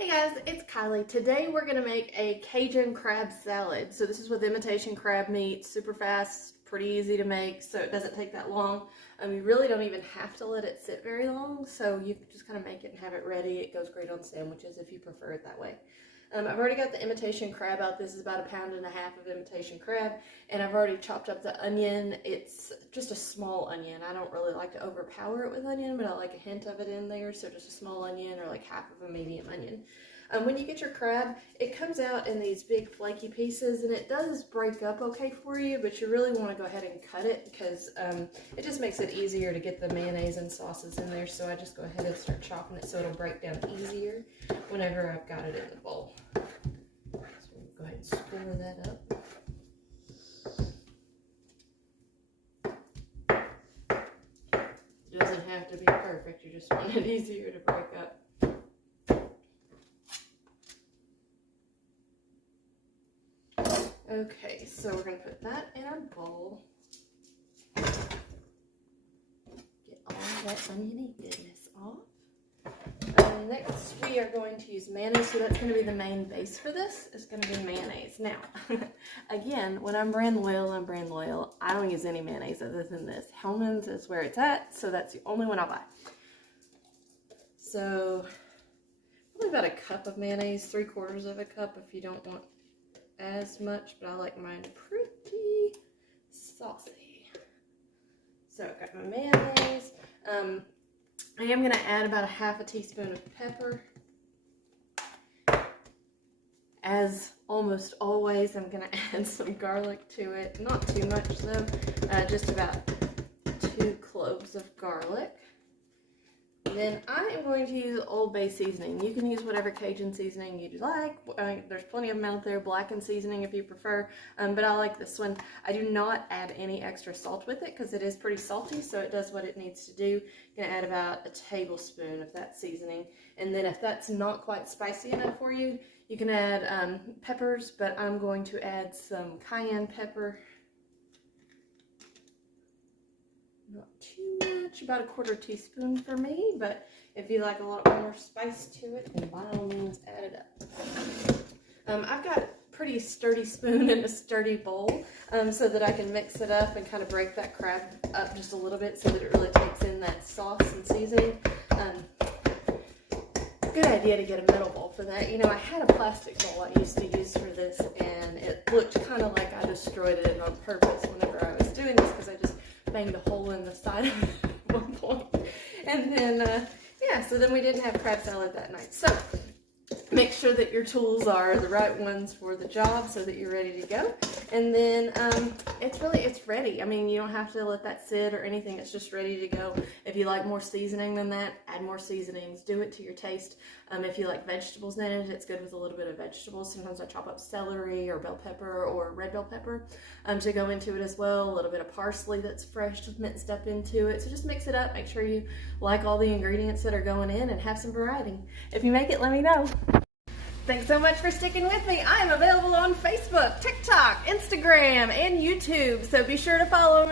Hey guys, it's Kylie. Today we're going to make a Cajun crab salad. So this is with imitation crab meat, super fast, pretty easy to make, so it doesn't take that long. You really don't even have to let it sit very long, so you can just kind of make it and have it ready. It goes great on sandwiches if you prefer it that way. I've already got the imitation crab out. This is about 1.5 pounds of imitation crab, and I've already chopped up the onion. It's just a small onion. I don't really like to overpower it with onion, but I like a hint of it in there, so just a small onion or like half of a medium onion. When you get your crab, it comes out in these big flaky pieces, and it does break up okay for you, but you really want to go ahead and cut it because it just makes it easier to get the mayonnaise and sauces in there. So I just go ahead and start chopping it so it'll break down easier whenever I've got it in the bowl. So we'll go ahead and score that up. It doesn't have to be perfect, you just want it easier to break up. Okay, so we're going to put that in our bowl. Get all that oniony goodness off. Next, we are going to use mayonnaise, so that's going to be the main base for this. It's going to be mayonnaise. Now, again, when I'm brand loyal, I don't use any mayonnaise other than this. Hellmann's is where it's at, so that's the only one I'll buy. So, probably about a cup of mayonnaise, 3/4 of a cup if you don't want as much, but I like mine pretty saucy. So I've got my mayonnaise. I am going to add about 1/2 teaspoon of pepper. As almost always, I'm going to add some garlic to it. Not too much though, just about 2 cloves of garlic. Then I am going to use Old Bay seasoning. You can use whatever Cajun seasoning you'd like. There's plenty of them out there, blackened seasoning if you prefer, but I like this one. I do not add any extra salt with it because it is pretty salty, so it does what it needs to do. I'm going to add about a tablespoon of that seasoning, and then if that's not quite spicy enough for you, you can add peppers, but I'm going to add some cayenne pepper. Not too much, about 1/4 teaspoon for me, but if you like a lot more spice to it, then by all means add it up. I've got a pretty sturdy spoon and a sturdy bowl so that I can mix it up and kind of break that crab up just a little bit so that it really takes in that sauce and seasoning. Good idea to get a metal bowl for that. You know, I had a plastic bowl I used to use for this, and it looked kind of like I destroyed it on purpose whenever I was doing this because I just banged a hole in the side of it at one point. And then, yeah, so then we didn't have crab salad that night. So make sure that your tools are the right ones for the job so that you're ready to go. And then it's ready. I mean, you don't have to let that sit or anything. It's just ready to go. If you like more seasoning than that, add more seasonings. Do it to your taste. If you like vegetables in it, it's good with a little bit of vegetables. Sometimes I chop up celery or bell pepper or red bell pepper to go into it as well. A little bit of parsley that's fresh minced up into it. So just mix it up. Make sure you like all the ingredients that are going in and have some variety. If you make it, let me know. Thanks so much for sticking with me. I am available on Facebook, TikTok, Instagram, and YouTube, so be sure to follow me.